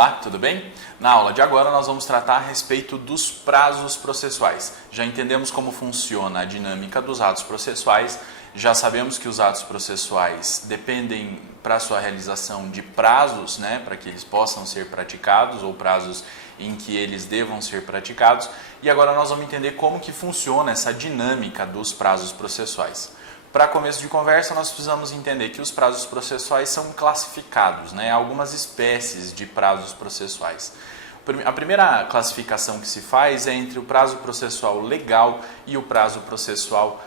Olá, tudo bem? Na aula de agora nós vamos tratar a respeito dos prazos processuais. Já entendemos como funciona a dinâmica dos atos processuais, já sabemos que os atos processuais dependem para sua realização de prazos, para que eles possam ser praticados ou prazos em que eles devam ser praticados. E agora nós vamos entender como que funciona essa dinâmica dos prazos processuais. Para começo de conversa, nós precisamos entender que os prazos processuais são classificados, algumas espécies de prazos processuais. A primeira classificação que se faz é entre o prazo processual legal e o prazo processual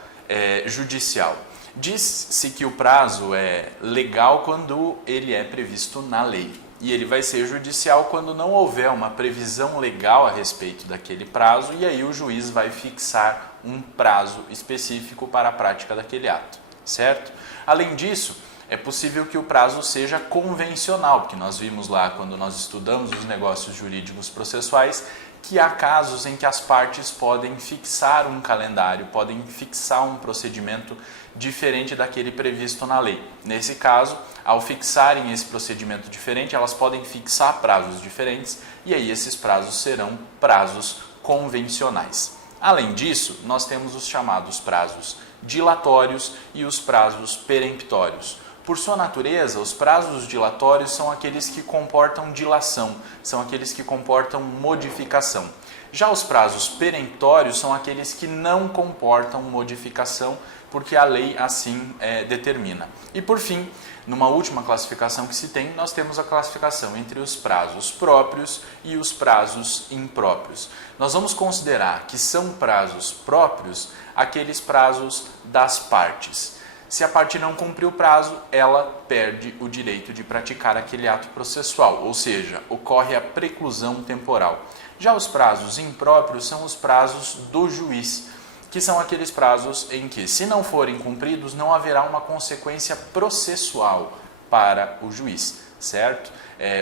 judicial. Diz-se que o prazo é legal quando ele é previsto na lei e ele vai ser judicial quando não houver uma previsão legal a respeito daquele prazo e aí o juiz vai fixar um prazo específico para a prática daquele ato, certo? Além disso, é possível que o prazo seja convencional, porque nós vimos lá quando nós estudamos os negócios jurídicos processuais que há casos em que as partes podem fixar um calendário, podem fixar um procedimento diferente daquele previsto na lei. Nesse caso, ao fixarem esse procedimento diferente, elas podem fixar prazos diferentes e aí esses prazos serão prazos convencionais. Além disso, nós temos os chamados prazos dilatórios e os prazos peremptórios. Por sua natureza, os prazos dilatórios são aqueles que comportam dilação, são aqueles que comportam modificação. Já os prazos peremptórios são aqueles que não comportam modificação, porque a lei assim determina. E por fim, numa última classificação que se tem, nós temos a classificação entre os prazos próprios e os prazos impróprios. Nós vamos considerar que são prazos próprios aqueles prazos das partes. Se a parte não cumprir o prazo, ela perde o direito de praticar aquele ato processual, ou seja, ocorre a preclusão temporal. Já os prazos impróprios são os prazos do juiz, que são aqueles prazos em que, se não forem cumpridos, não haverá uma consequência processual para o juiz, certo?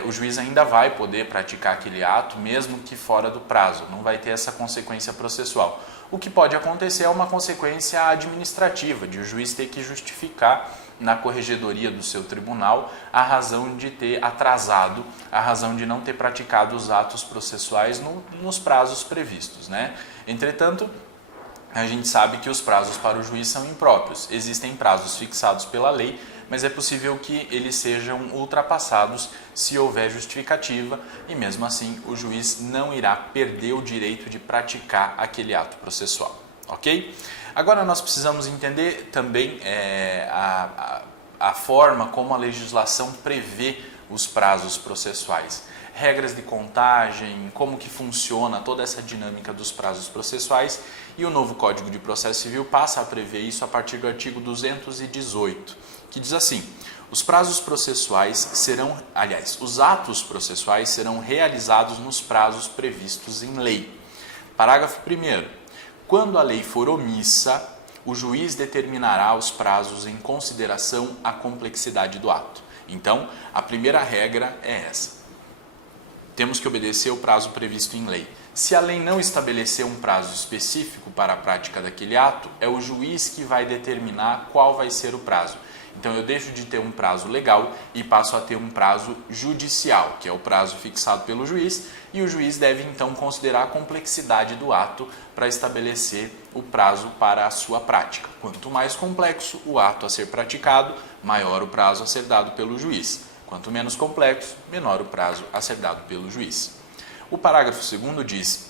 O juiz ainda vai poder praticar aquele ato, mesmo que fora do prazo, não vai ter essa consequência processual. O que pode acontecer é uma consequência administrativa, de o juiz ter que justificar na corregedoria do seu tribunal a razão de ter atrasado, a razão de não ter praticado os atos processuais nos prazos previstos, Entretanto, a gente sabe que os prazos para o juiz são impróprios. Existem prazos fixados pela lei, mas é possível que eles sejam ultrapassados se houver justificativa e mesmo assim o juiz não irá perder o direito de praticar aquele ato processual, ok? Agora nós precisamos entender também a forma como a legislação prevê os prazos processuais. Regras de contagem, como que funciona toda essa dinâmica dos prazos processuais e o novo Código de Processo Civil passa a prever isso a partir do artigo 218, que diz assim: os prazos processuais os atos processuais serão realizados nos prazos previstos em lei. Parágrafo 1º. Quando a lei for omissa, o juiz determinará os prazos em consideração à complexidade do ato. Então, a primeira regra é essa. Temos que obedecer o prazo previsto em lei. Se a lei não estabelecer um prazo específico para a prática daquele ato, é o juiz que vai determinar qual vai ser o prazo. Então eu deixo de ter um prazo legal e passo a ter um prazo judicial, que é o prazo fixado pelo juiz, e o juiz deve então considerar a complexidade do ato para estabelecer o prazo para a sua prática. Quanto mais complexo o ato a ser praticado, maior o prazo a ser dado pelo juiz. Quanto menos complexo, menor o prazo a ser dado pelo juiz. O parágrafo 2º diz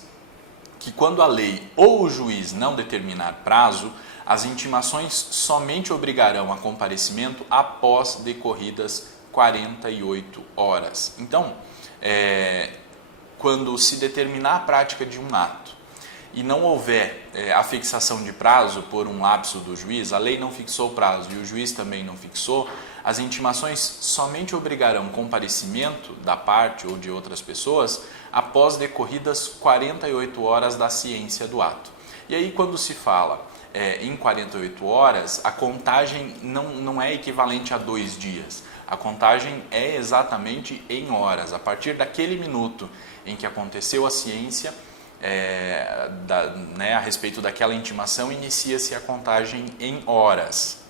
que quando a lei ou o juiz não determinar prazo, as intimações somente obrigarão a comparecimento após decorridas 48 horas. Então, quando se determinar a prática de um ato e não houver a fixação de prazo por um lapso do juiz, a lei não fixou o prazo e o juiz também não fixou, as intimações somente obrigarão comparecimento da parte ou de outras pessoas após decorridas 48 horas da ciência do ato. E aí, quando se fala em 48 horas, a contagem não é equivalente a 2 dias. A contagem é exatamente em horas. A partir daquele minuto em que aconteceu a ciência, a respeito daquela intimação, inicia-se a contagem em horas.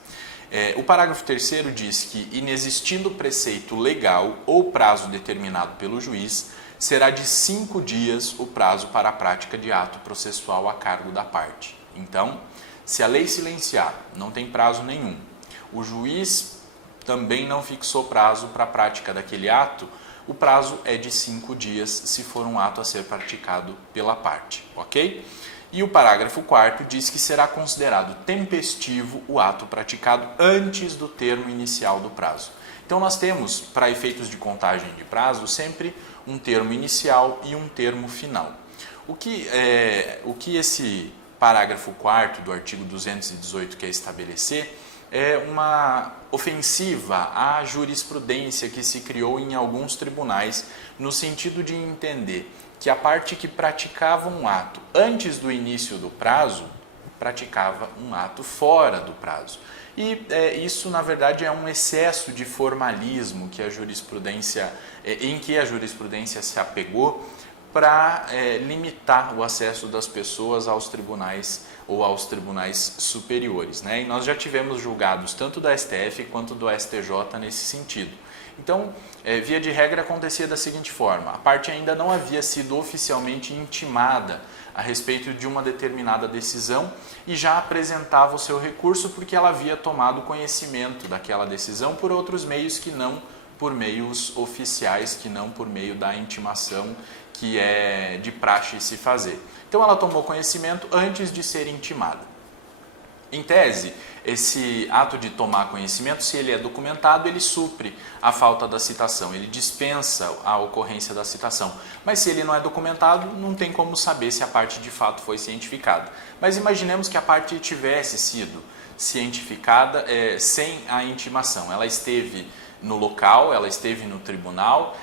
O parágrafo 3º diz que, inexistindo preceito legal ou prazo determinado pelo juiz, será de 5 dias o prazo para a prática de ato processual a cargo da parte. Então, se a lei silenciar, não tem prazo nenhum, o juiz também não fixou prazo para a prática daquele ato, o prazo é de 5 dias se for um ato a ser praticado pela parte, ok? E o parágrafo 4º diz que será considerado tempestivo o ato praticado antes do termo inicial do prazo. Então nós temos, para efeitos de contagem de prazo, sempre um termo inicial e um termo final. O que esse parágrafo 4º do artigo 218 quer estabelecer é uma ofensiva à jurisprudência que se criou em alguns tribunais, no sentido de entender que a parte que praticava um ato antes do início do prazo, praticava um ato fora do prazo. E isso, na verdade, é um excesso de formalismo que em que a jurisprudência se apegou para limitar o acesso das pessoas aos tribunais ou aos tribunais superiores, né? E nós já tivemos julgados tanto da STF quanto do STJ nesse sentido. Então, via de regra, acontecia da seguinte forma: a parte ainda não havia sido oficialmente intimada a respeito de uma determinada decisão e já apresentava o seu recurso porque ela havia tomado conhecimento daquela decisão por outros meios que não por meios oficiais, que não por meio da intimação que é de praxe se fazer. Então ela tomou conhecimento antes de ser intimada. Em tese, esse ato de tomar conhecimento, se ele é documentado, ele supre a falta da citação, ele dispensa a ocorrência da citação. Mas se ele não é documentado, não tem como saber se a parte de fato foi cientificada. Mas imaginemos que a parte tivesse sido cientificada sem a intimação. Ela esteve no local, ela esteve no tribunal,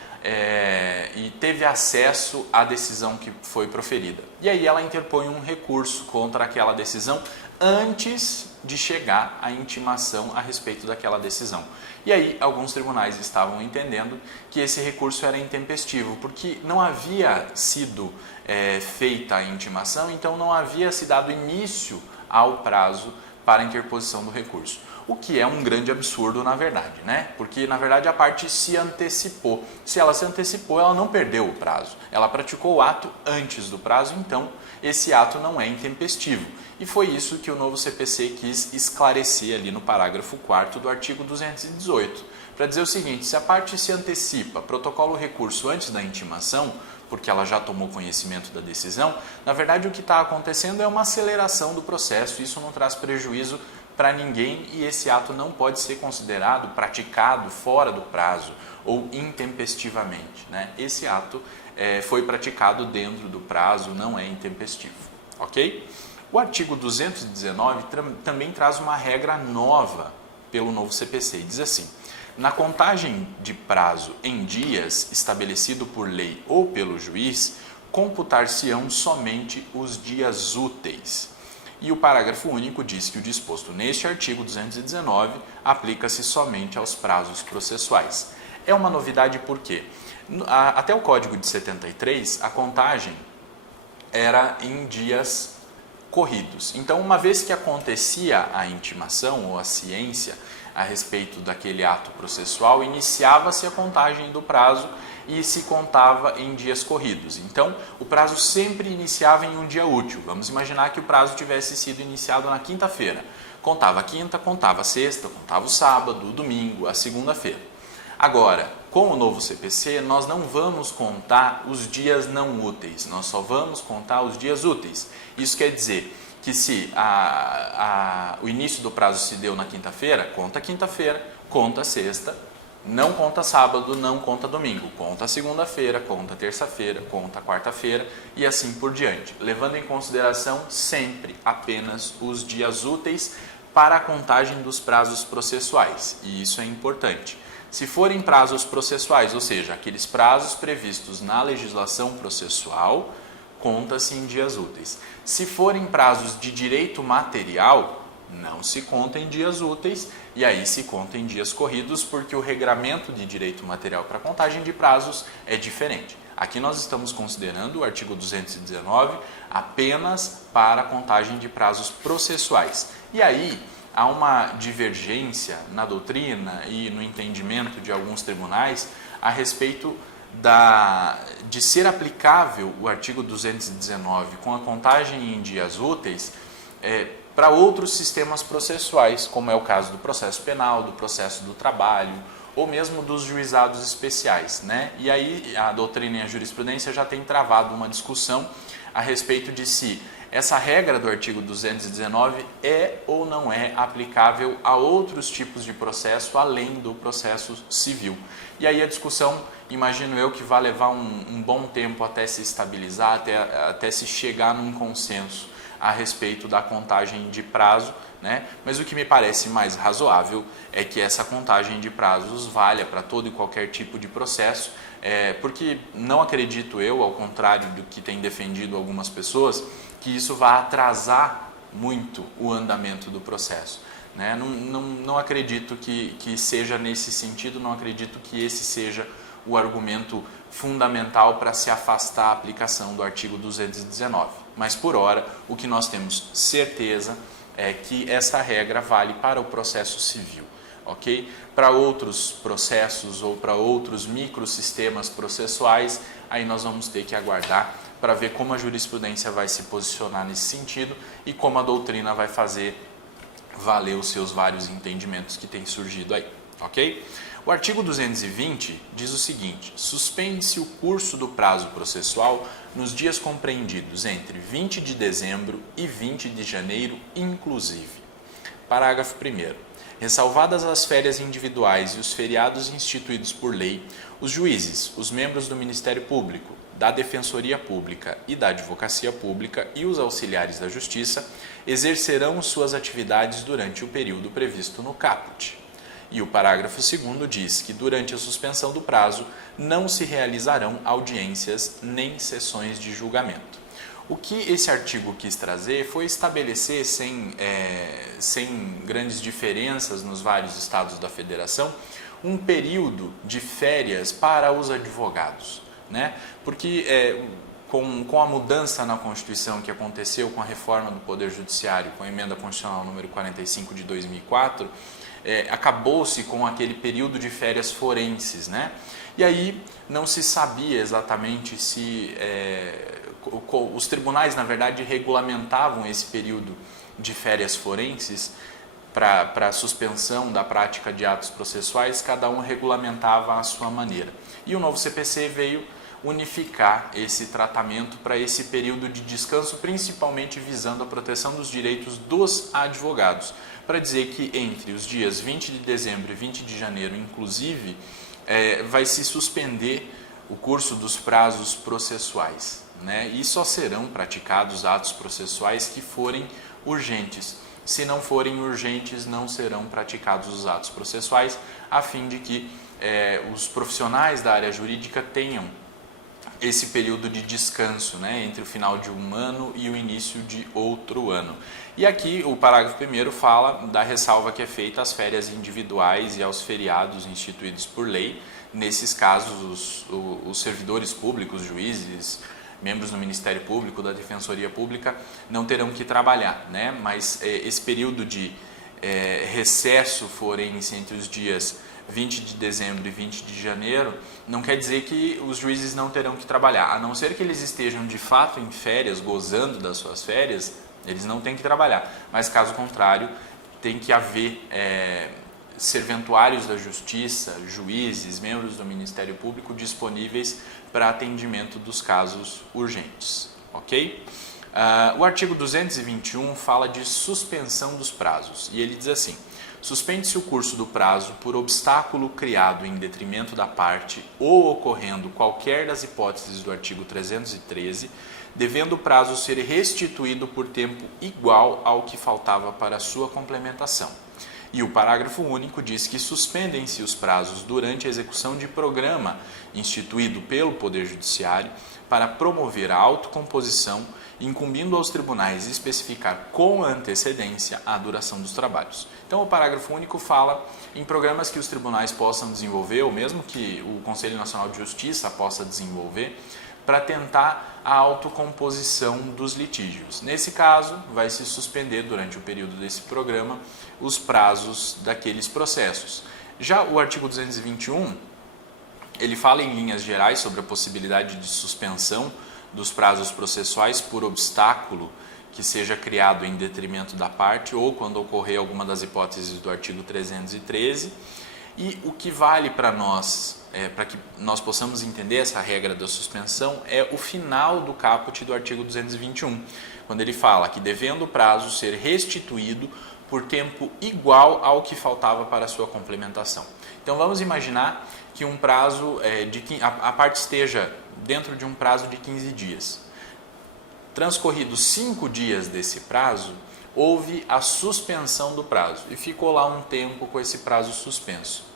e teve acesso à decisão que foi proferida. E aí ela interpõe um recurso contra aquela decisão antes de chegar à intimação a respeito daquela decisão. E aí alguns tribunais estavam entendendo que esse recurso era intempestivo, porque não havia sido feita a intimação, então não havia se dado início ao prazo para a interposição do recurso. O que é um grande absurdo, na verdade, né? Porque, na verdade, a parte se antecipou. Se ela se antecipou, ela não perdeu o prazo. Ela praticou o ato antes do prazo, então esse ato não é intempestivo. E foi isso que o novo CPC quis esclarecer ali no parágrafo 4º do artigo 218. Para dizer o seguinte: se a parte se antecipa, protocola o recurso antes da intimação, porque ela já tomou conhecimento da decisão, na verdade o que está acontecendo é uma aceleração do processo. Isso não traz prejuízo para ninguém e esse ato não pode ser considerado praticado fora do prazo ou intempestivamente, né? Esse ato foi praticado dentro do prazo, não é intempestivo, ok? O artigo 219 também traz uma regra nova pelo novo CPC, e diz assim: na contagem de prazo em dias estabelecido por lei ou pelo juiz, computar-se-ão somente os dias úteis. E o parágrafo único diz que o disposto neste artigo 219 aplica-se somente aos prazos processuais. É uma novidade porque até o Código de 73 a contagem era em dias corridos. Então, uma vez que acontecia a intimação ou a ciência a respeito daquele ato processual, iniciava-se a contagem do prazo e se contava em dias corridos. Então, o prazo sempre iniciava em um dia útil. Vamos imaginar que o prazo tivesse sido iniciado na quinta-feira. Contava a quinta, contava a sexta, contava o sábado, o domingo, a segunda-feira. Agora, com o novo CPC, nós não vamos contar os dias não úteis, nós só vamos contar os dias úteis. Isso quer dizer que se o início do prazo se deu na quinta-feira, conta sexta, não conta sábado, não conta domingo, conta segunda-feira, conta terça-feira, conta quarta-feira e assim por diante, levando em consideração sempre apenas os dias úteis para a contagem dos prazos processuais, e isso é importante. Se forem prazos processuais, ou seja, aqueles prazos previstos na legislação processual, conta-se em dias úteis. Se forem prazos de direito material, não se conta em dias úteis e aí se conta em dias corridos, porque o regramento de direito material para contagem de prazos é diferente. Aqui nós estamos considerando o artigo 219 apenas para a contagem de prazos processuais. E aí há uma divergência na doutrina e no entendimento de alguns tribunais a respeito de ser aplicável o artigo 219 com a contagem em dias úteis para outros sistemas processuais, como é o caso do processo penal, do processo do trabalho, ou mesmo dos juizados especiais, né? E aí a doutrina e a jurisprudência já tem travado uma discussão a respeito de se essa regra do artigo 219 é ou não é aplicável a outros tipos de processo além do processo civil. E aí a discussão, imagino eu, que vai levar um bom tempo até se estabilizar, até se chegar num consenso a respeito da contagem de prazo, né? Mas o que me parece mais razoável é que essa contagem de prazos valha para todo e qualquer tipo de processo, porque não acredito eu, ao contrário do que tem defendido algumas pessoas, que isso vai atrasar muito o andamento do processo, né? Não acredito que seja nesse sentido, não acredito que esse seja o argumento fundamental para se afastar a aplicação do artigo 219. Mas, por hora, o que nós temos certeza é que essa regra vale para o processo civil, ok? Para outros processos ou para outros microsistemas processuais, aí nós vamos ter que aguardar para ver como a jurisprudência vai se posicionar nesse sentido e como a doutrina vai fazer valer os seus vários entendimentos que têm surgido aí, ok? O artigo 220 diz o seguinte: suspende-se o curso do prazo processual nos dias compreendidos entre 20 de dezembro e 20 de janeiro, inclusive. Parágrafo 1º. Ressalvadas as férias individuais e os feriados instituídos por lei, os juízes, os membros do Ministério Público, da Defensoria Pública e da Advocacia Pública e os auxiliares da Justiça exercerão suas atividades durante o período previsto no caput. E o parágrafo 2º diz que durante a suspensão do prazo não se realizarão audiências nem sessões de julgamento. O que esse artigo quis trazer foi estabelecer, sem grandes diferenças nos vários estados da federação, um período de férias para os advogados, né? Porque com a mudança na Constituição que aconteceu com a reforma do Poder Judiciário, com a emenda constitucional número 45 de 2004, acabou-se com aquele período de férias forenses, né? E aí não se sabia exatamente se os tribunais, na verdade, regulamentavam esse período de férias forenses para a suspensão da prática de atos processuais, cada um regulamentava à sua maneira. E o novo CPC veio unificar esse tratamento para esse período de descanso, principalmente visando a proteção dos direitos dos advogados, para dizer que entre os dias 20 de dezembro e 20 de janeiro, inclusive, vai se suspender o curso dos prazos processuais, né? E só serão praticados atos processuais que forem urgentes. Se não forem urgentes, não serão praticados os atos processuais, a fim de que os profissionais da área jurídica tenham esse período de descanso, né, entre o final de um ano e o início de outro ano. E aqui o parágrafo 1º fala da ressalva que é feita às férias individuais e aos feriados instituídos por lei. Nesses casos, os servidores públicos, juízes, membros do Ministério Público, da Defensoria Pública, não terão que trabalhar, né? Mas esse período de recesso forense entre os dias 20 de dezembro e 20 de janeiro, não quer dizer que os juízes não terão que trabalhar, a não ser que eles estejam de fato em férias, gozando das suas férias, eles não têm que trabalhar, mas caso contrário, tem que haver serventuários da Justiça, juízes, membros do Ministério Público disponíveis para atendimento dos casos urgentes, ok? O artigo 221 fala de suspensão dos prazos, e ele diz assim: suspende-se o curso do prazo por obstáculo criado em detrimento da parte ou ocorrendo qualquer das hipóteses do artigo 313, devendo o prazo ser restituído por tempo igual ao que faltava para sua complementação. E o parágrafo único diz que suspendem-se os prazos durante a execução de programa instituído pelo Poder Judiciário para promover a autocomposição, incumbindo aos tribunais especificar com antecedência a duração dos trabalhos. Então, o parágrafo único fala em programas que os tribunais possam desenvolver, ou mesmo que o Conselho Nacional de Justiça possa desenvolver, para tentar a autocomposição dos litígios. Nesse caso, vai se suspender durante o período desse programa os prazos daqueles processos. Já o artigo 221, ele fala em linhas gerais sobre a possibilidade de suspensão dos prazos processuais por obstáculo que seja criado em detrimento da parte ou quando ocorrer alguma das hipóteses do artigo 313. E o que vale para nós, para que nós possamos entender essa regra da suspensão, é o final do caput do artigo 221, quando ele fala que devendo o prazo ser restituído por tempo igual ao que faltava para a sua complementação. Então vamos imaginar que um prazo a parte esteja dentro de um prazo de 15 dias. Transcorridos 5 dias desse prazo, houve a suspensão do prazo e ficou lá um tempo com esse prazo suspenso.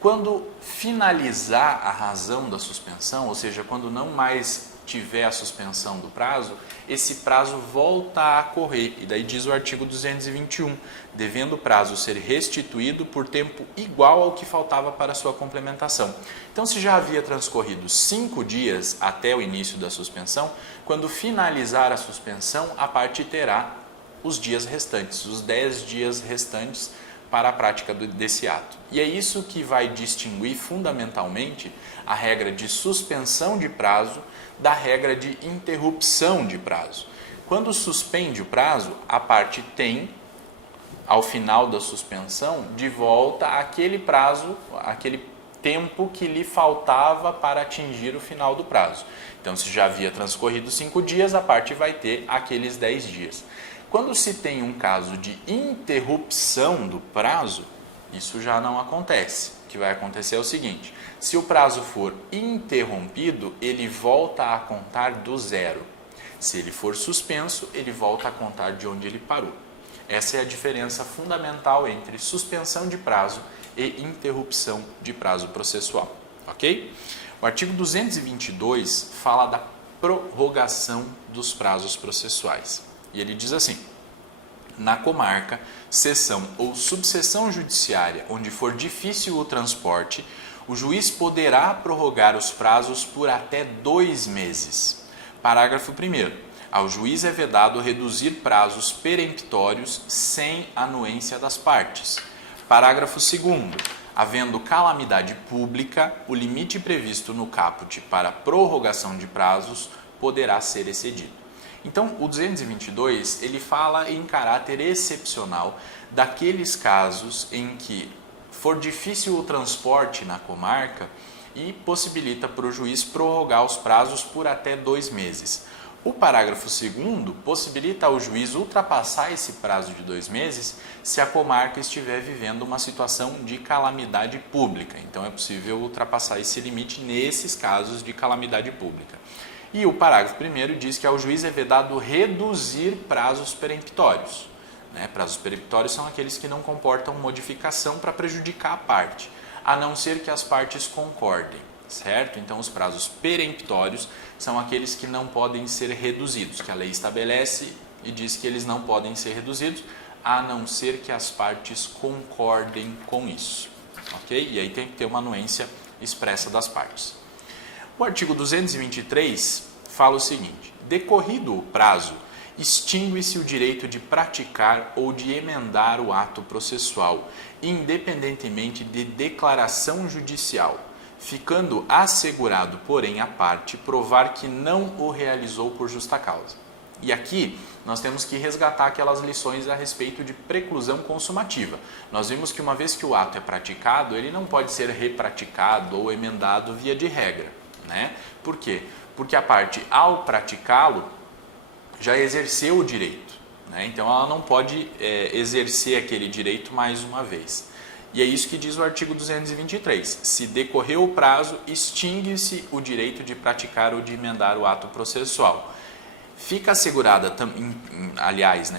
Quando finalizar a razão da suspensão, ou seja, quando não mais tiver a suspensão do prazo, esse prazo volta a correr. E daí diz o artigo 221, devendo o prazo ser restituído por tempo igual ao que faltava para a sua complementação. Então, se já havia transcorrido 5 dias até o início da suspensão, quando finalizar a suspensão, a parte terá os dias restantes, os 10 dias restantes para a prática desse ato. E é isso que vai distinguir fundamentalmente a regra de suspensão de prazo da regra de interrupção de prazo. Quando suspende o prazo, a parte tem, ao final da suspensão, de volta aquele prazo, aquele tempo que lhe faltava para atingir o final do prazo. Então, se já havia transcorrido 5 dias, a parte vai ter aqueles 10 dias. Quando se tem um caso de interrupção do prazo, isso já não acontece. O que vai acontecer é o seguinte: se o prazo for interrompido, ele volta a contar do zero. Se ele for suspenso, ele volta a contar de onde ele parou. Essa é a diferença fundamental entre suspensão de prazo e interrupção de prazo processual. Ok? O artigo 222 fala da prorrogação dos prazos processuais. E ele diz assim: na comarca, seção ou subseção judiciária onde for difícil o transporte, o juiz poderá prorrogar os prazos por até 2 meses. Parágrafo 1º. Ao juiz é vedado reduzir prazos peremptórios sem anuência das partes. Parágrafo 2º. Havendo calamidade pública, o limite previsto no caput para prorrogação de prazos poderá ser excedido. Então, o 222, ele fala em caráter excepcional daqueles casos em que for difícil o transporte na comarca e possibilita para o juiz prorrogar os prazos por até 2 meses. O parágrafo 2º possibilita ao juiz ultrapassar esse prazo de 2 meses se a comarca estiver vivendo uma situação de calamidade pública. Então, é possível ultrapassar esse limite nesses casos de calamidade pública. E o parágrafo 1º diz que ao juiz é vedado reduzir prazos peremptórios. Prazos peremptórios são aqueles que não comportam modificação para prejudicar a parte, a não ser que as partes concordem, certo? Então, os prazos peremptórios são aqueles que não podem ser reduzidos, que a lei estabelece e diz que eles não podem ser reduzidos, a não ser que as partes concordem com isso, ok? E aí tem que ter uma anuência expressa das partes. O artigo 223 fala o seguinte: decorrido o prazo, extingue-se o direito de praticar ou de emendar o ato processual, independentemente de declaração judicial, ficando assegurado, porém, a parte provar que não o realizou por justa causa. E aqui nós temos que resgatar aquelas lições a respeito de preclusão consumativa. Nós vimos que uma vez que o ato é praticado, ele não pode ser repraticado ou emendado via de regra. Por quê? Porque a parte, ao praticá-lo, já exerceu o direito. Então, ela não pode exercer aquele direito mais uma vez. E é isso que diz o artigo 223. Se decorreu o prazo, extingue-se o direito de praticar ou de emendar o ato processual. Fica assegurada,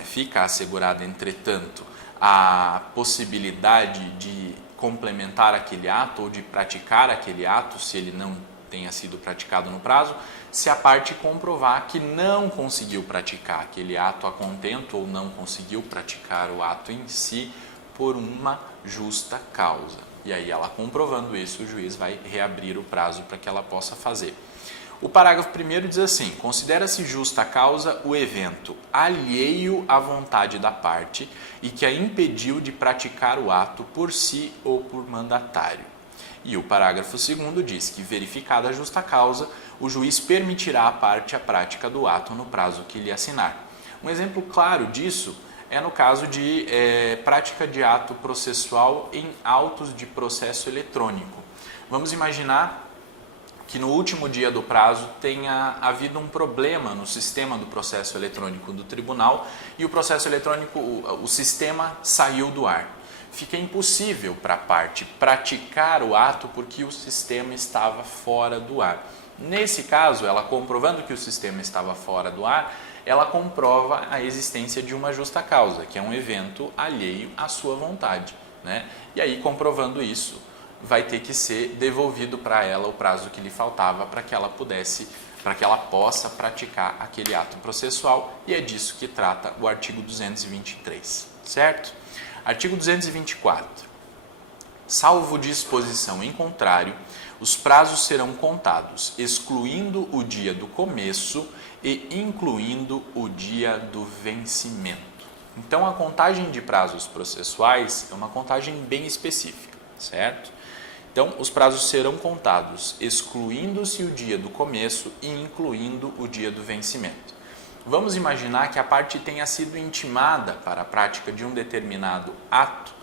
fica assegurada, entretanto, a possibilidade de complementar aquele ato ou de praticar aquele ato, se ele não tenha sido praticado no prazo, se a parte comprovar que não conseguiu praticar aquele ato a contento ou não conseguiu praticar o ato em si por uma justa causa. E aí, ela comprovando isso, o juiz vai reabrir o prazo para que ela possa fazer. O parágrafo 1º diz assim: considera-se justa causa o evento alheio à vontade da parte e que a impediu de praticar o ato por si ou por mandatário. E o parágrafo 2º diz que, verificada a justa causa, o juiz permitirá à parte a prática do ato no prazo que lhe assinar. Um exemplo claro disso é no caso de prática de ato processual em autos de processo eletrônico. Vamos imaginar que no último dia do prazo tenha havido um problema no sistema do processo eletrônico do tribunal e o processo eletrônico, o sistema saiu do ar. Fica impossível para a parte praticar o ato porque o sistema estava fora do ar. Nesse caso, ela comprovando que o sistema estava fora do ar, ela comprova a existência de uma justa causa, que é um evento alheio à sua vontade, né? E aí, comprovando isso, vai ter que ser devolvido para ela o prazo que lhe faltava para que ela possa praticar aquele ato processual, e é disso que trata o artigo 223, certo? Artigo 224. Salvo disposição em contrário, os prazos serão contados, excluindo o dia do começo e incluindo o dia do vencimento. Então, a contagem de prazos processuais é uma contagem bem específica, certo? Então, os prazos serão contados, excluindo-se o dia do começo e incluindo o dia do vencimento. Vamos imaginar que a parte tenha sido intimada para a prática de um determinado ato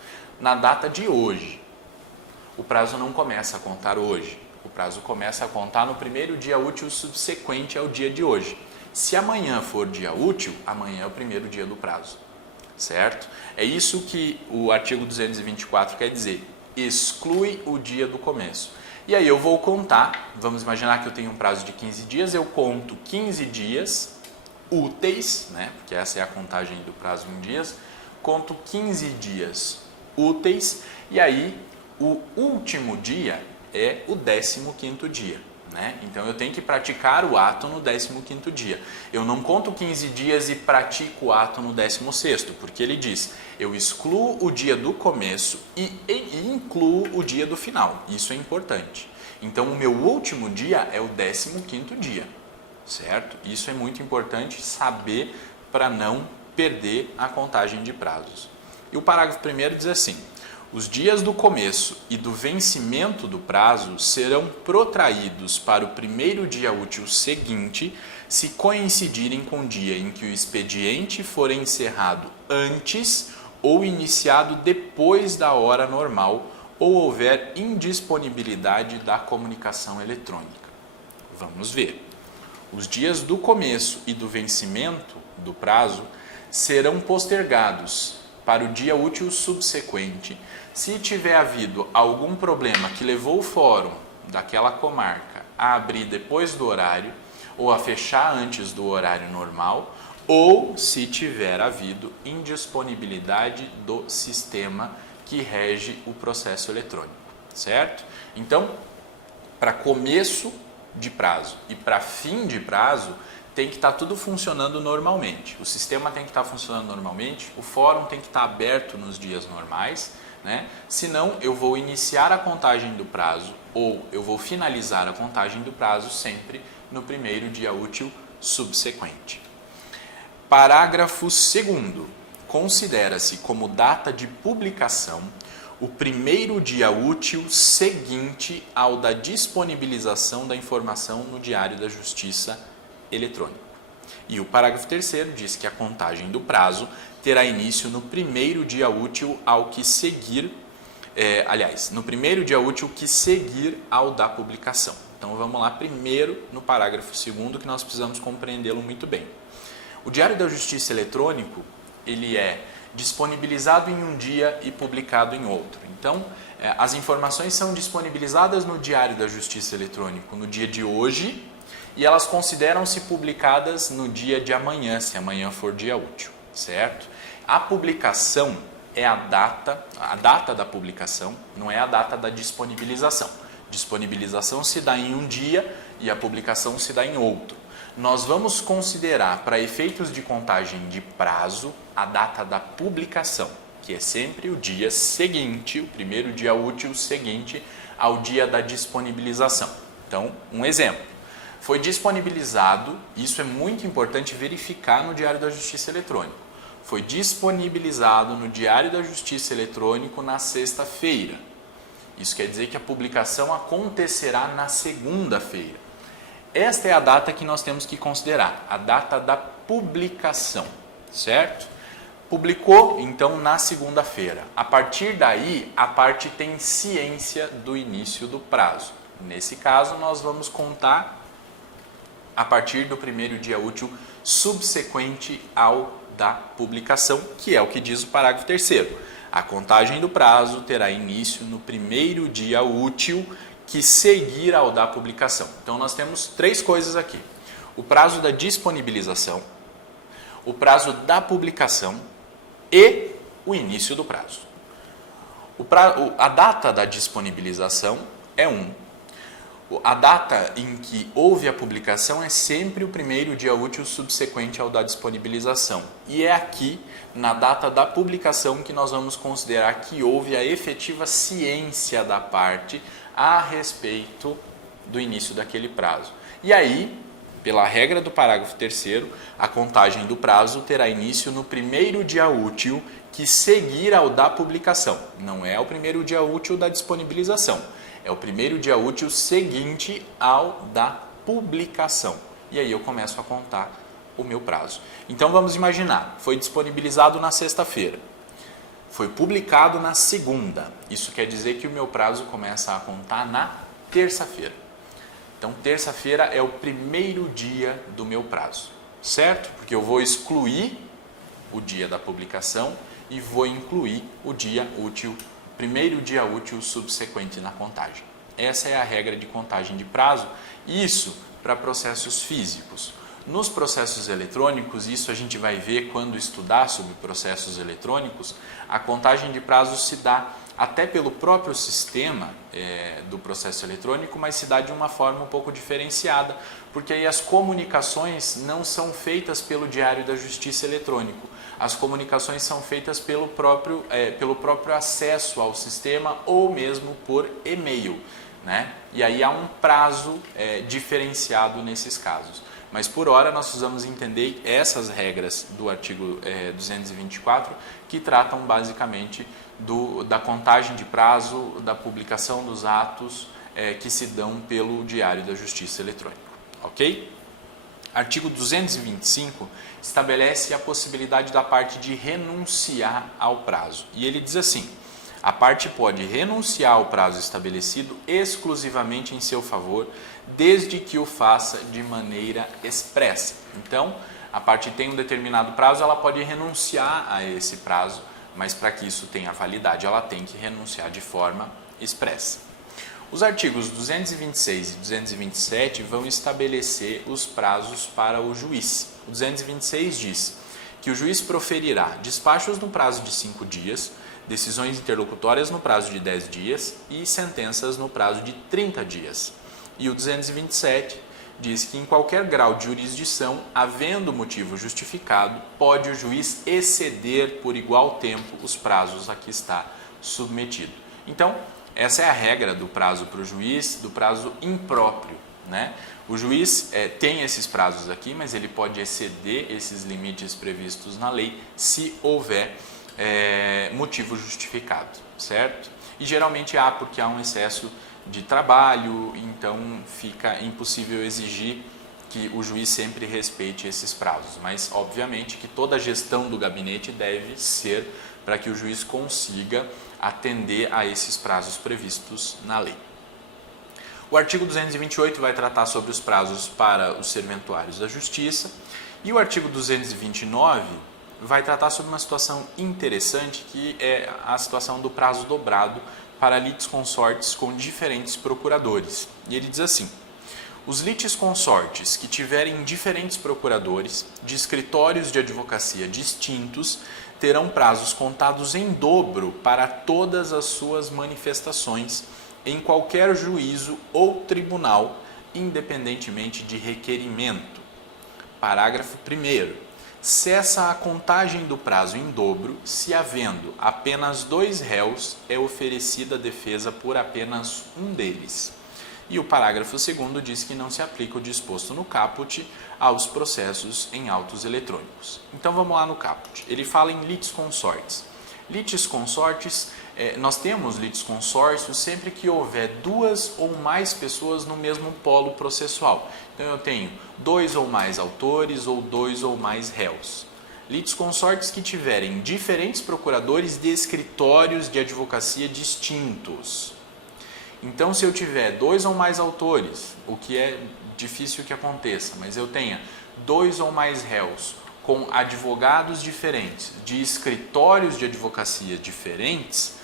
na data de hoje. O prazo não começa a contar hoje, o prazo começa a contar no primeiro dia útil subsequente ao dia de hoje. Se amanhã for dia útil, amanhã é o primeiro dia do prazo, certo? É isso que o artigo 224 quer dizer. Exclui o dia do começo. E aí eu vou contar, vamos imaginar que eu tenho um prazo de 15 dias, eu conto 15 dias úteis, né? Porque essa é a contagem do prazo em dias, conto 15 dias úteis, e aí o último dia é o 15º dia, né? Então eu tenho que praticar o ato no 15º dia. Eu não conto 15 dias e pratico o ato no 16º, porque ele diz: eu excluo o dia do começo e incluo o dia do final. Isso é importante. Então o meu último dia é o 15º dia, certo? Isso é muito importante saber para não perder a contagem de prazos. E o parágrafo 1º diz assim: os dias do começo e do vencimento do prazo serão protraídos para o primeiro dia útil seguinte, se coincidirem com o dia em que o expediente for encerrado antes ou iniciado depois da hora normal, ou houver indisponibilidade da comunicação eletrônica. Vamos ver. Os dias do começo e do vencimento do prazo serão postergados para o dia útil subsequente, se tiver havido algum problema que levou o fórum daquela comarca a abrir depois do horário ou a fechar antes do horário normal, ou se tiver havido indisponibilidade do sistema que rege o processo eletrônico, certo? Então, para começo de prazo e para fim de prazo, tem que estar tudo funcionando normalmente. O sistema tem que estar funcionando normalmente, o fórum tem que estar aberto nos dias normais, né? Senão, eu vou iniciar a contagem do prazo ou eu vou finalizar a contagem do prazo sempre no primeiro dia útil subsequente. Parágrafo 2º. Considera-se como data de publicação o primeiro dia útil seguinte ao da disponibilização da informação no Diário da Justiça eletrônico. E o parágrafo 3º diz que a contagem do prazo terá início no primeiro dia útil ao que seguir, no primeiro dia útil que seguir ao da publicação. Então vamos lá primeiro no parágrafo 2º, que nós precisamos compreendê-lo muito bem. O Diário da Justiça eletrônico, ele é disponibilizado em um dia e publicado em outro. Então, as informações são disponibilizadas no Diário da Justiça eletrônico no dia de hoje e elas consideram-se publicadas no dia de amanhã, se amanhã for dia útil, certo? A publicação é a data da publicação, não é a data da disponibilização. Disponibilização se dá em um dia e a publicação se dá em outro. Nós vamos considerar, para efeitos de contagem de prazo, a data da publicação, que é sempre o dia seguinte, o primeiro dia útil seguinte ao dia da disponibilização. Então, um exemplo. Foi disponibilizado, isso é muito importante verificar no Diário da Justiça Eletrônico. Foi disponibilizado no Diário da Justiça Eletrônico na sexta-feira. Isso quer dizer que a publicação acontecerá na segunda-feira. Esta é a data que nós temos que considerar, a data da publicação, certo? Publicou, então, na segunda-feira. A partir daí, a parte tem ciência do início do prazo. Nesse caso, nós vamos contar a partir do primeiro dia útil subsequente ao da publicação, que é o que diz o parágrafo 3º. A contagem do prazo terá início no primeiro dia útil que seguir ao da publicação. Então, nós temos três coisas aqui. O prazo da disponibilização, o prazo da publicação e o início do prazo. A data da disponibilização é 1. A data em que houve a publicação é sempre o primeiro dia útil subsequente ao da disponibilização. E é aqui, na data da publicação, que nós vamos considerar que houve a efetiva ciência da parte a respeito do início daquele prazo. E aí, pela regra do parágrafo 3º, a contagem do prazo terá início no primeiro dia útil que seguir ao da publicação. Não é o primeiro dia útil da disponibilização. É o primeiro dia útil seguinte ao da publicação. E aí eu começo a contar o meu prazo. Então vamos imaginar, foi disponibilizado na sexta-feira. Foi publicado na segunda. Isso quer dizer que o meu prazo começa a contar na terça-feira. Então terça-feira é o primeiro dia do meu prazo, certo? Porque eu vou excluir o dia da publicação e vou incluir o dia útil, primeiro dia útil subsequente na contagem. Essa é a regra de contagem de prazo, isso para processos físicos. Nos processos eletrônicos, isso a gente vai ver quando estudar sobre processos eletrônicos, a contagem de prazo se dá até pelo próprio sistema do processo eletrônico, mas se dá de uma forma um pouco diferenciada, porque aí as comunicações não são feitas pelo Diário da Justiça Eletrônico. As comunicações são feitas pelo próprio acesso ao sistema ou mesmo por e-mail, né? E aí há um prazo diferenciado nesses casos. Mas por hora nós precisamos entender essas regras do artigo 224 que tratam basicamente da contagem de prazo, da publicação dos atos que se dão pelo Diário da Justiça Eletrônico. Ok? Artigo 225 estabelece a possibilidade da parte de renunciar ao prazo. E ele diz assim: a parte pode renunciar ao prazo estabelecido exclusivamente em seu favor, desde que o faça de maneira expressa. Então, a parte tem um determinado prazo, ela pode renunciar a esse prazo, mas para que isso tenha validade, ela tem que renunciar de forma expressa. Os artigos 226 e 227 vão estabelecer os prazos para o juiz. O 226 diz que o juiz proferirá despachos no prazo de 5 dias, decisões interlocutórias no prazo de 10 dias e sentenças no prazo de 30 dias. E o 227 diz que em qualquer grau de jurisdição, havendo motivo justificado, pode o juiz exceder por igual tempo os prazos a que está submetido. Então, essa é a regra do prazo para o juiz, do prazo impróprio, né? O juiz tem esses prazos aqui, mas ele pode exceder esses limites previstos na lei se houver motivo justificado, certo? E geralmente porque há um excesso de trabalho, então fica impossível exigir que o juiz sempre respeite esses prazos, mas obviamente que toda a gestão do gabinete deve ser para que o juiz consiga atender a esses prazos previstos na lei. O artigo 228 vai tratar sobre os prazos para os serventuários da Justiça e o artigo 229 vai tratar sobre uma situação interessante que é a situação do prazo dobrado para litisconsortes com diferentes procuradores. E ele diz assim: os litisconsortes que tiverem diferentes procuradores de escritórios de advocacia distintos terão prazos contados em dobro para todas as suas manifestações em qualquer juízo ou tribunal, independentemente de requerimento. Parágrafo 1º. Cessa a contagem do prazo em dobro se, havendo apenas 2 réus, é oferecida a defesa por apenas um deles. E o parágrafo 2º diz que não se aplica o disposto no caput aos processos em autos eletrônicos. Então vamos lá no caput. Ele fala em litisconsortes. Litisconsortes, nós temos litisconsórcios sempre que houver 2 ou mais pessoas no mesmo polo processual. Então eu tenho 2 ou mais autores ou 2 ou mais réus. Litisconsortes que tiverem diferentes procuradores de escritórios de advocacia distintos. Então, se eu tiver 2 ou mais autores, o que é difícil que aconteça, mas eu tenha 2 ou mais réus com advogados diferentes, de escritórios de advocacia diferentes,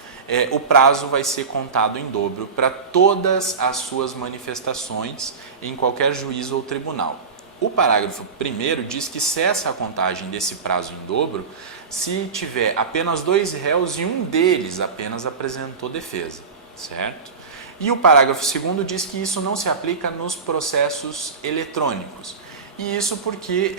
o prazo vai ser contado em dobro para todas as suas manifestações em qualquer juízo ou tribunal. O parágrafo 1º diz que cessa a contagem desse prazo em dobro se tiver apenas 2 réus e um deles apenas apresentou defesa, certo? E o parágrafo 2º diz que isso não se aplica nos processos eletrônicos. E isso porque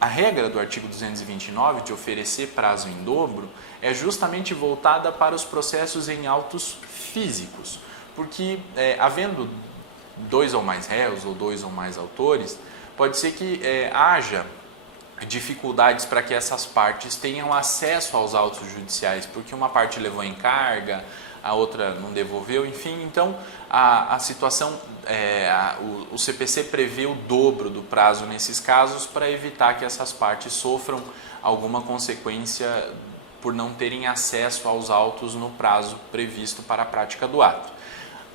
a regra do artigo 229 de oferecer prazo em dobro é justamente voltada para os processos em autos físicos. Porque havendo 2 ou mais réus ou 2 ou mais autores, pode ser que haja dificuldades para que essas partes tenham acesso aos autos judiciais, porque uma parte levou em carga, a outra não devolveu, enfim, então a situação, o CPC prevê o dobro do prazo nesses casos para evitar que essas partes sofram alguma consequência por não terem acesso aos autos no prazo previsto para a prática do ato.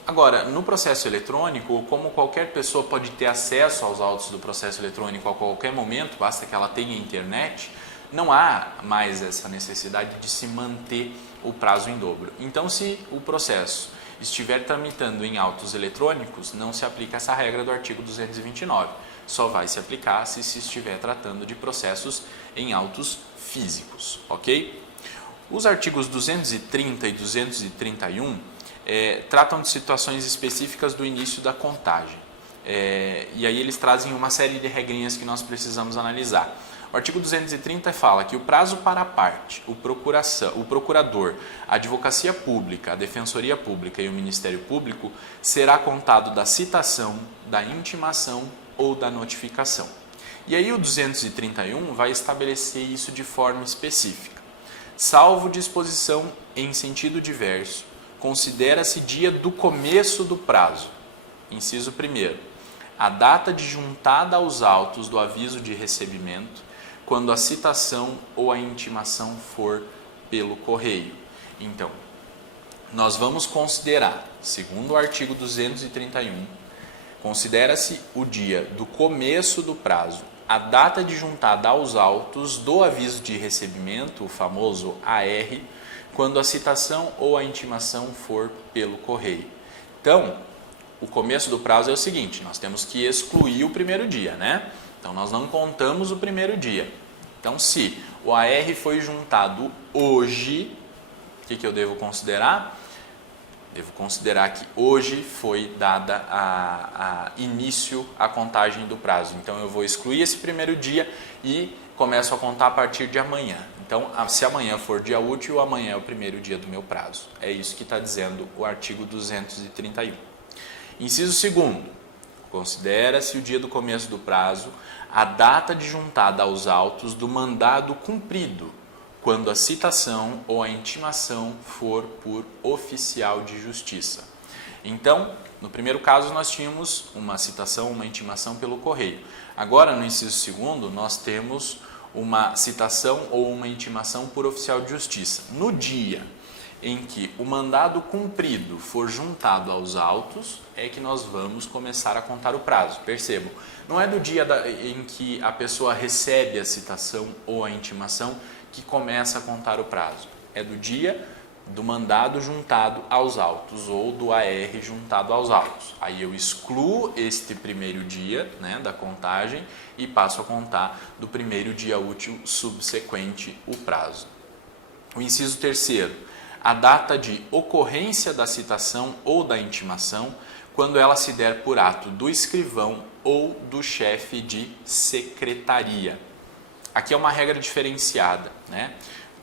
Agora, no processo eletrônico, como qualquer pessoa pode ter acesso aos autos do processo eletrônico a qualquer momento, basta que ela tenha internet, não há mais essa necessidade de se manter o prazo em dobro. Então, se o processo estiver tramitando em autos eletrônicos, não se aplica essa regra do artigo 229. Só vai se aplicar se estiver tratando de processos em autos físicos, ok? Os artigos 230 e 231 tratam de situações específicas do início da contagem. E aí eles trazem uma série de regrinhas que nós precisamos analisar. O artigo 230 fala que o prazo para a parte, o procurador, a advocacia pública, a defensoria pública e o Ministério Público será contado da citação, da intimação ou da notificação. E aí o 231 vai estabelecer isso de forma específica. Salvo disposição em sentido diverso, considera-se dia do começo do prazo. Inciso 1º. A data de juntada aos autos do aviso de recebimento, quando a citação ou a intimação for pelo correio. Então, nós vamos considerar, segundo o artigo 231, considera-se o dia do começo do prazo, a data de juntada aos autos do aviso de recebimento, o famoso AR, quando a citação ou a intimação for pelo correio. Então, o começo do prazo é o seguinte, nós temos que excluir o primeiro dia, né? Então, nós não contamos o primeiro dia. Então, se o AR foi juntado hoje, o que eu devo considerar? Devo considerar que hoje foi dada a início à contagem do prazo. Então, eu vou excluir esse primeiro dia e começo a contar a partir de amanhã. Então, se amanhã for dia útil, amanhã é o primeiro dia do meu prazo. É isso que está dizendo o artigo 231. Inciso 2º. Considera-se o dia do começo do prazo a data de juntada aos autos do mandado cumprido, quando a citação ou a intimação for por oficial de justiça. Então, no primeiro caso, nós tínhamos uma citação, uma intimação pelo correio. Agora, no inciso 2º, nós temos uma citação ou uma intimação por oficial de justiça. No dia em que o mandado cumprido for juntado aos autos, é que nós vamos começar a contar o prazo. Percebam, não é do dia em que a pessoa recebe a citação ou a intimação que começa a contar o prazo. É do dia do mandado juntado aos autos ou do AR juntado aos autos. Aí eu excluo este primeiro dia, né, da contagem e passo a contar do primeiro dia útil subsequente o prazo. O inciso 3º. A data de ocorrência da citação ou da intimação, quando ela se der por ato do escrivão ou do chefe de secretaria. Aqui é uma regra diferenciada, né?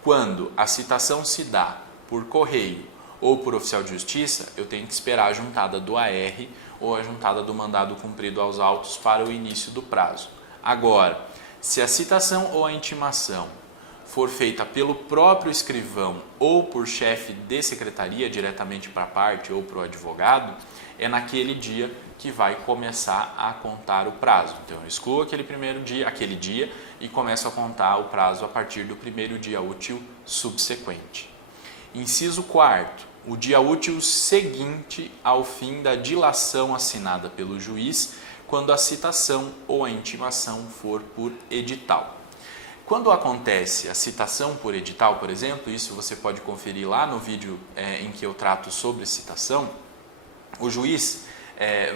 Quando a citação se dá por correio ou por oficial de justiça, eu tenho que esperar a juntada do AR ou a juntada do mandado cumprido aos autos para o início do prazo. Agora, se a citação ou a intimação for feita pelo próprio escrivão ou por chefe de secretaria, diretamente para a parte ou para o advogado, é naquele dia que vai começar a contar o prazo. Então, eu excluo aquele dia e começo a contar o prazo a partir do primeiro dia útil subsequente. Inciso 4º. O dia útil seguinte ao fim da dilação assinada pelo juiz, quando a citação ou a intimação for por edital. Quando acontece a citação por edital, por exemplo, isso você pode conferir lá no vídeo em que eu trato sobre citação, o juiz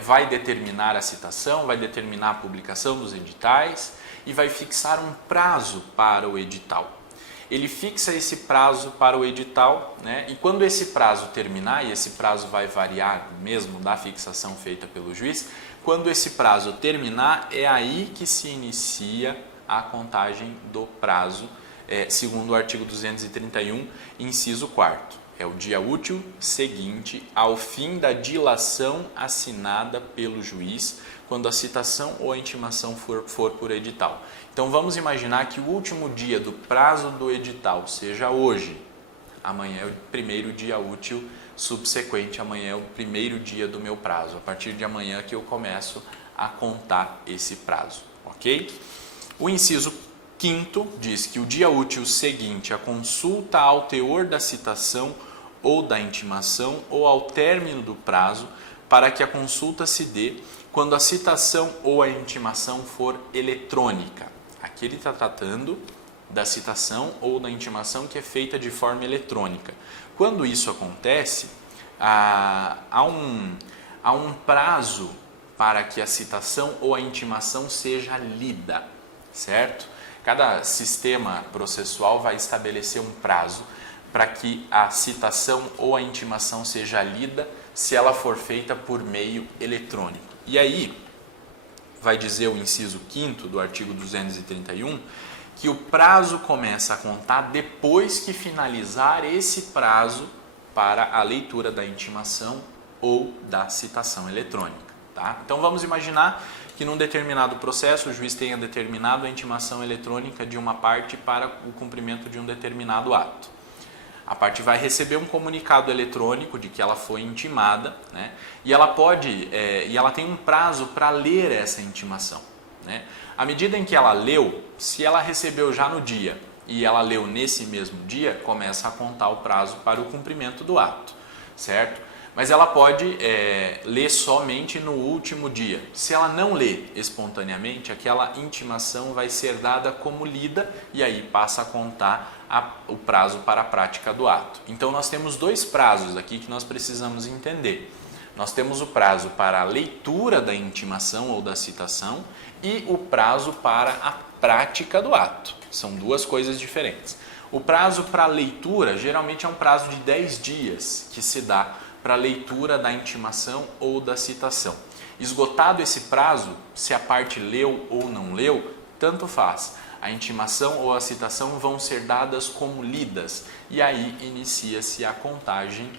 vai determinar a citação, vai determinar a publicação dos editais e vai fixar um prazo para o edital. Ele fixa esse prazo para o edital, né? E quando esse prazo terminar, e esse prazo vai variar mesmo da fixação feita pelo juiz, quando esse prazo terminar, é aí que se inicia a contagem do prazo, segundo o artigo 231, inciso 4º. É o dia útil seguinte ao fim da dilação assinada pelo juiz, quando a citação ou a intimação for por edital. Então vamos imaginar que o último dia do prazo do edital seja hoje. Amanhã é o primeiro dia útil subsequente, amanhã é o primeiro dia do meu prazo. A partir de amanhã que eu começo a contar esse prazo, ok? O inciso 5º diz que o dia útil seguinte à consulta ao teor da citação ou da intimação ou ao término do prazo para que a consulta se dê quando a citação ou a intimação for eletrônica. Aqui ele está tratando da citação ou da intimação que é feita de forma eletrônica. Quando isso acontece, há um prazo para que a citação ou a intimação seja lida, certo? Cada sistema processual vai estabelecer um prazo para que a citação ou a intimação seja lida se ela for feita por meio eletrônico. E aí, vai dizer o inciso 5º do artigo 231, que o prazo começa a contar depois que finalizar esse prazo para a leitura da intimação ou da citação eletrônica. Tá? Então vamos imaginar que num determinado processo o juiz tenha determinado a intimação eletrônica de uma parte para o cumprimento de um determinado ato. A parte vai receber um comunicado eletrônico de que ela foi intimada, né? E ela tem um prazo para ler essa intimação, né? À medida em que ela leu, se ela recebeu já no dia e ela leu nesse mesmo dia, começa a contar o prazo para o cumprimento do ato, certo? Mas ela pode ler somente no último dia. Se ela não lê espontaneamente, aquela intimação vai ser dada como lida e aí passa a contar o prazo para a prática do ato. Então nós temos dois prazos aqui que nós precisamos entender. Nós temos o prazo para a leitura da intimação ou da citação e o prazo para a prática do ato. São duas coisas diferentes. O prazo para a leitura geralmente é um prazo de 10 dias que se dá para a leitura da intimação ou da citação. Esgotado esse prazo, se a parte leu ou não leu, tanto faz. A intimação ou a citação vão ser dadas como lidas e aí inicia-se a contagem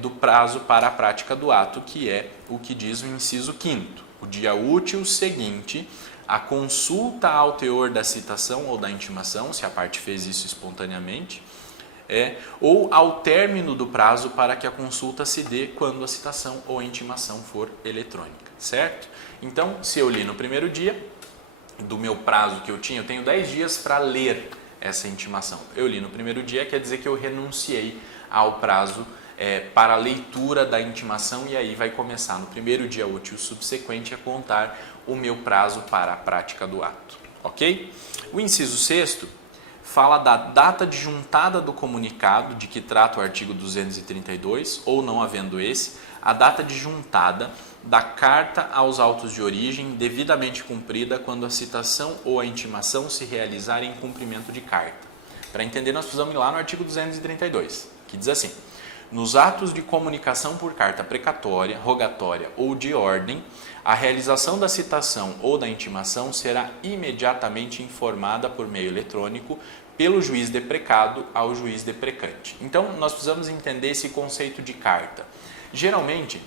do prazo para a prática do ato, que é o que diz o inciso 5º. O dia útil seguinte à consulta ao teor da citação ou da intimação, se a parte fez isso espontaneamente, ou ao término do prazo para que a consulta se dê quando a citação ou a intimação for eletrônica, certo? Então, se eu li no primeiro dia do meu prazo que eu tenho 10 dias para ler essa intimação. Eu li no primeiro dia, quer dizer que eu renunciei ao prazo para a leitura da intimação e aí vai começar no primeiro dia útil subsequente a contar o meu prazo para a prática do ato, ok? O inciso 6º fala da data de juntada do comunicado, de que trata o artigo 232, ou não havendo esse, a data de juntada da carta aos autos de origem devidamente cumprida quando a citação ou a intimação se realizar em cumprimento de carta. Para entender, nós precisamos ir lá no artigo 232, que diz assim: nos atos de comunicação por carta precatória, rogatória ou de ordem, a realização da citação ou da intimação será imediatamente informada por meio eletrônico pelo juiz deprecado ao juiz deprecante. Então, nós precisamos entender esse conceito de carta. Geralmente,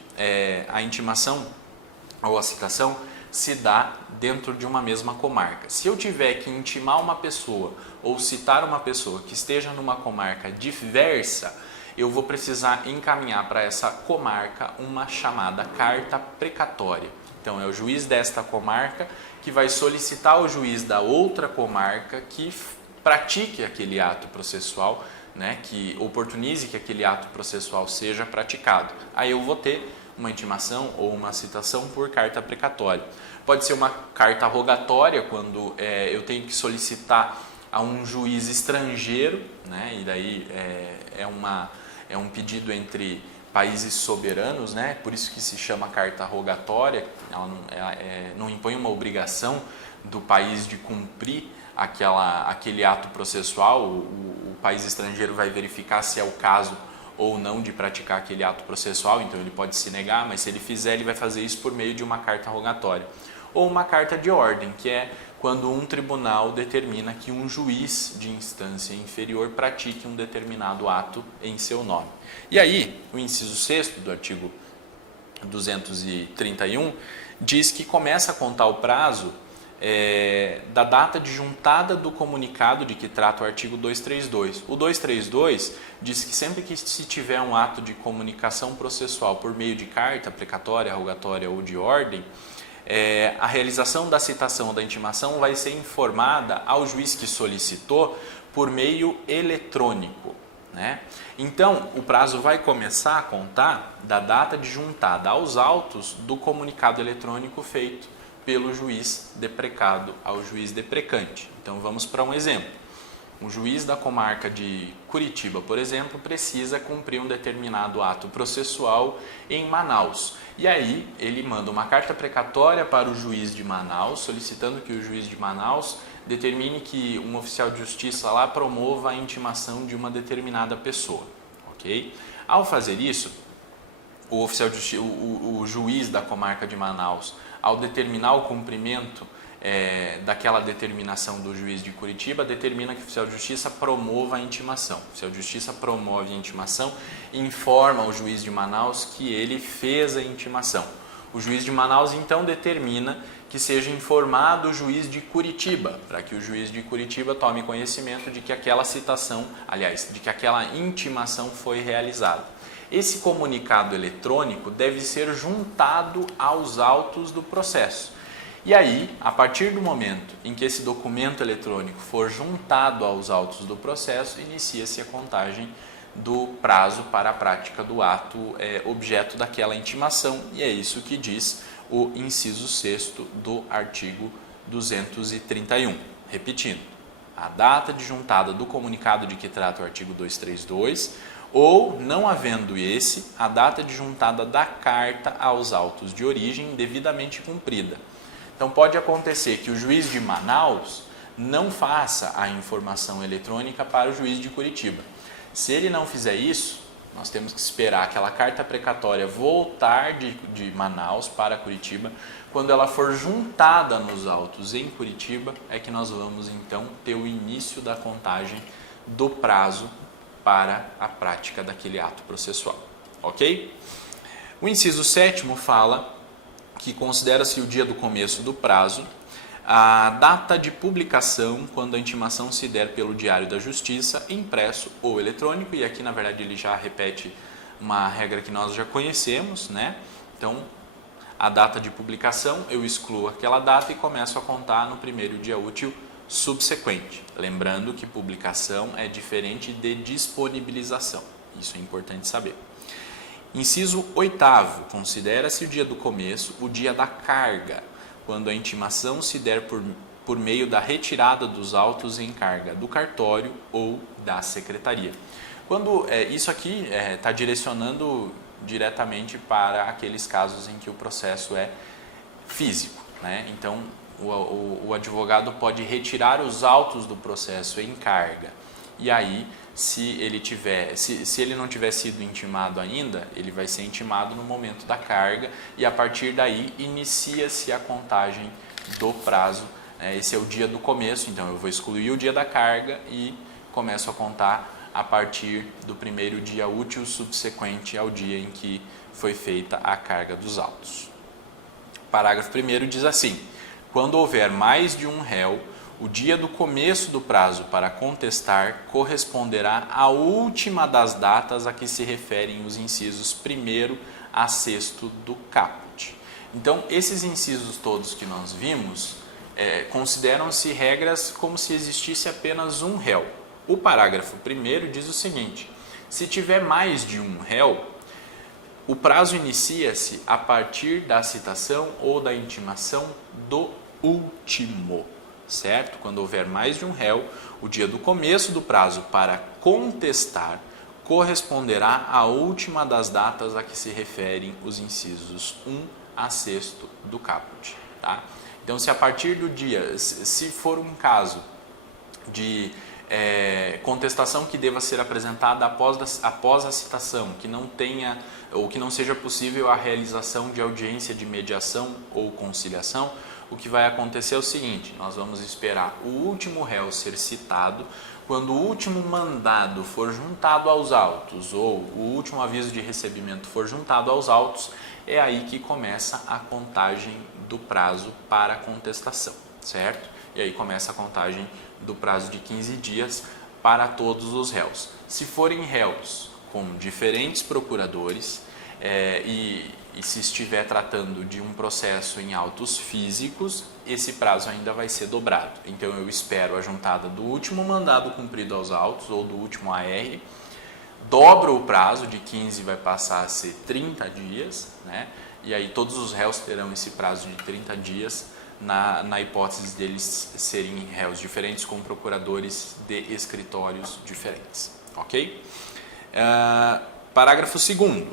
a intimação ou a citação se dá dentro de uma mesma comarca. Se eu tiver que intimar uma pessoa ou citar uma pessoa que esteja numa comarca diversa, eu vou precisar encaminhar para essa comarca uma chamada carta precatória. Então, é o juiz desta comarca que vai solicitar ao juiz da outra comarca que pratique aquele ato processual, né, que oportunize que aquele ato processual seja praticado. Aí eu vou ter uma intimação ou uma citação por carta precatória. Pode ser uma carta rogatória, quando eu tenho que solicitar a um juiz estrangeiro, né, e daí é um pedido entre países soberanos, né, por isso que se chama carta rogatória. Ela não impõe uma obrigação do país de cumprir aquele ato processual. O país estrangeiro vai verificar se é o caso ou não de praticar aquele ato processual, então ele pode se negar, mas se ele fizer, ele vai fazer isso por meio de uma carta rogatória. Ou uma carta de ordem, que é quando um tribunal determina que um juiz de instância inferior pratique um determinado ato em seu nome. E aí, o inciso 6º do artigo 231 diz que começa a contar o prazo da data de juntada do comunicado de que trata o artigo 232. O 232 diz que sempre que se tiver um ato de comunicação processual por meio de carta precatória, rogatória ou de ordem, a realização da citação ou da intimação vai ser informada ao juiz que solicitou por meio eletrônico, né? Então, o prazo vai começar a contar da data de juntada aos autos do comunicado eletrônico feito pelo juiz deprecado ao juiz deprecante. Então, vamos para um exemplo. Um juiz da comarca de Curitiba, por exemplo, precisa cumprir um determinado ato processual em Manaus. E aí, ele manda uma carta precatória para o juiz de Manaus, solicitando que o juiz de Manaus determine que um oficial de justiça lá promova a intimação de uma determinada pessoa. Ok? Ao fazer isso, o juiz da comarca de Manaus, ao determinar o cumprimento daquela determinação do juiz de Curitiba, determina que o oficial de justiça promova a intimação. O oficial de justiça promove a intimação e informa o juiz de Manaus que ele fez a intimação. O juiz de Manaus então determina que seja informado o juiz de Curitiba, para que o juiz de Curitiba tome conhecimento de que aquela citação, aliás, de que aquela intimação foi realizada. Esse comunicado eletrônico deve ser juntado aos autos do processo. E aí, a partir do momento em que esse documento eletrônico for juntado aos autos do processo, inicia-se a contagem do prazo para a prática do ato objeto daquela intimação, e é isso que diz o inciso 6º do artigo 231. Repetindo, a data de juntada do comunicado de que trata o artigo 232, ou, não havendo esse, a data de juntada da carta aos autos de origem devidamente cumprida. Então, pode acontecer que o juiz de Manaus não faça a informação eletrônica para o juiz de Curitiba. Se ele não fizer isso, nós temos que esperar aquela carta precatória voltar de Manaus para Curitiba. Quando ela for juntada nos autos em Curitiba, é que nós vamos então ter o início da contagem do prazo para a prática daquele ato processual. Ok? O inciso 7º fala que considera-se o dia do começo do prazo a data de publicação quando a intimação se der pelo Diário da Justiça, impresso ou eletrônico, e aqui na verdade ele já repete uma regra que nós já conhecemos, né? Então, a data de publicação, eu excluo aquela data e começo a contar no primeiro dia útil subsequente. Lembrando que publicação é diferente de disponibilização, isso é importante saber. Inciso 8º, considera-se o dia do começo o dia da carga, quando a intimação se der por meio da retirada dos autos em carga do cartório ou da secretaria. Quando isso aqui está direcionando diretamente para aqueles casos em que o processo é físico, né? Então, o advogado pode retirar os autos do processo em carga. E aí, se ele não tiver sido intimado ainda, ele vai ser intimado no momento da carga e a partir daí inicia-se a contagem do prazo. Esse é o dia do começo, então eu vou excluir o dia da carga e começo a contar a partir do primeiro dia útil subsequente ao dia em que foi feita a carga dos autos. Parágrafo 1º diz assim: quando houver mais de um réu, o dia do começo do prazo para contestar corresponderá à última das datas a que se referem os incisos 1º a 6º do caput. Então, esses incisos todos que nós vimos consideram-se regras como se existisse apenas um réu. O parágrafo 1º diz o seguinte: se tiver mais de um réu, o prazo inicia-se a partir da citação ou da intimação do último, certo? Quando houver mais de um réu, o dia do começo do prazo para contestar corresponderá à última das datas a que se referem os incisos 1 a 6º do caput, tá? Então, se a partir do dia, se for um caso de contestação que deva ser apresentada após a citação, que não tenha ou que não seja possível a realização de audiência de mediação ou conciliação, o que vai acontecer é o seguinte: nós vamos esperar o último réu ser citado. Quando o último mandado for juntado aos autos ou o último aviso de recebimento for juntado aos autos, é aí que começa a contagem do prazo para contestação, certo? E aí começa a contagem do prazo de 15 dias para todos os réus. Se forem réus com diferentes procuradores e se estiver tratando de um processo em autos físicos, esse prazo ainda vai ser dobrado. Então eu espero a juntada do último mandado cumprido aos autos ou do último AR, dobro o prazo de 15, vai passar a ser 30 dias, né? E aí todos os réus terão esse prazo de 30 dias na hipótese deles serem réus diferentes com procuradores de escritórios diferentes, ok? Parágrafo 2º.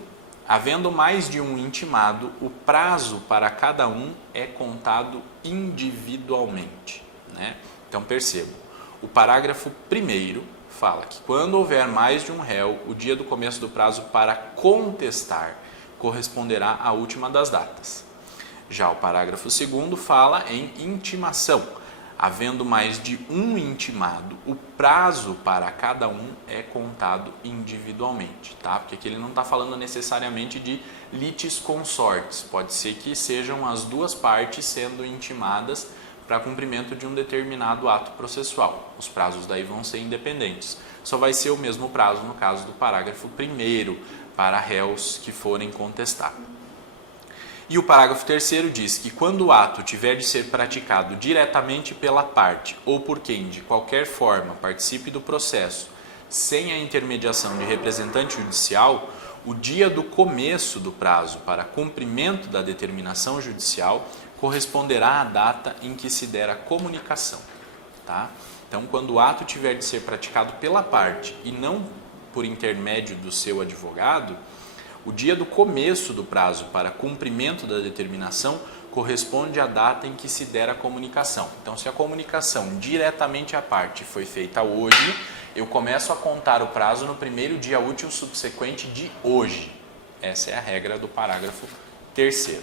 Havendo mais de um intimado, o prazo para cada um é contado individualmente, né? Então percebam, o parágrafo 1º fala que quando houver mais de um réu, o dia do começo do prazo para contestar corresponderá à última das datas. Já o parágrafo 2º fala em intimação. Havendo mais de um intimado, o prazo para cada um é contado individualmente, tá? Porque aqui ele não está falando necessariamente de litis consortes. Pode ser que sejam as duas partes sendo intimadas para cumprimento de um determinado ato processual. Os prazos daí vão ser independentes. Só vai ser o mesmo prazo no caso do parágrafo 1º para réus que forem contestar. E o parágrafo 3º diz que quando o ato tiver de ser praticado diretamente pela parte ou por quem de qualquer forma participe do processo sem a intermediação de representante judicial, o dia do começo do prazo para cumprimento da determinação judicial corresponderá à data em que se der a comunicação, tá? Então, quando o ato tiver de ser praticado pela parte e não por intermédio do seu advogado, o dia do começo do prazo para cumprimento da determinação corresponde à data em que se der a comunicação. Então, se a comunicação diretamente à parte foi feita hoje, eu começo a contar o prazo no primeiro dia útil subsequente de hoje. Essa é a regra do parágrafo 3º.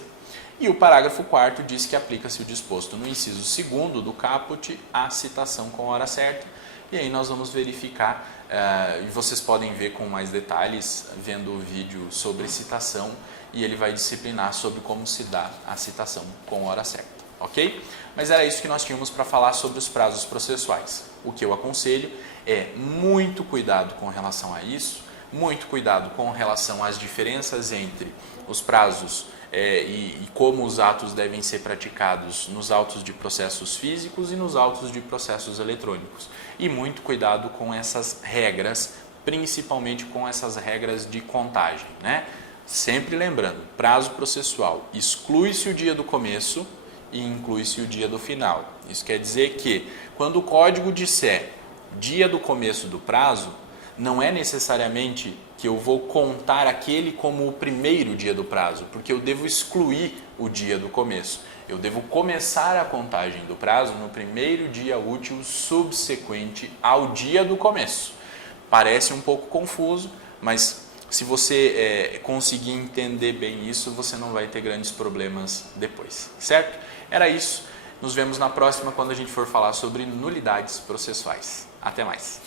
E o parágrafo 4º diz que aplica-se o disposto no inciso 2º do caput à citação com hora certa. E aí nós vamos verificar, e vocês podem ver com mais detalhes vendo o vídeo sobre citação, e ele vai disciplinar sobre como se dá a citação com hora certa, ok? Mas era isso que nós tínhamos para falar sobre os prazos processuais. O que eu aconselho é muito cuidado com relação a isso, muito cuidado com relação às diferenças entre os prazos e como os atos devem ser praticados nos autos de processos físicos e nos autos de processos eletrônicos. E muito cuidado com essas regras, principalmente com essas regras de contagem, né? Sempre lembrando, prazo processual, exclui-se o dia do começo e inclui-se o dia do final. Isso quer dizer que, quando o código disser dia do começo do prazo, não é necessariamente que eu vou contar aquele como o primeiro dia do prazo, porque eu devo excluir o dia do começo. Eu devo começar a contagem do prazo no primeiro dia útil subsequente ao dia do começo. Parece um pouco confuso, mas se você conseguir entender bem isso, você não vai ter grandes problemas depois, certo? Era isso. Nos vemos na próxima quando a gente for falar sobre nulidades processuais. Até mais!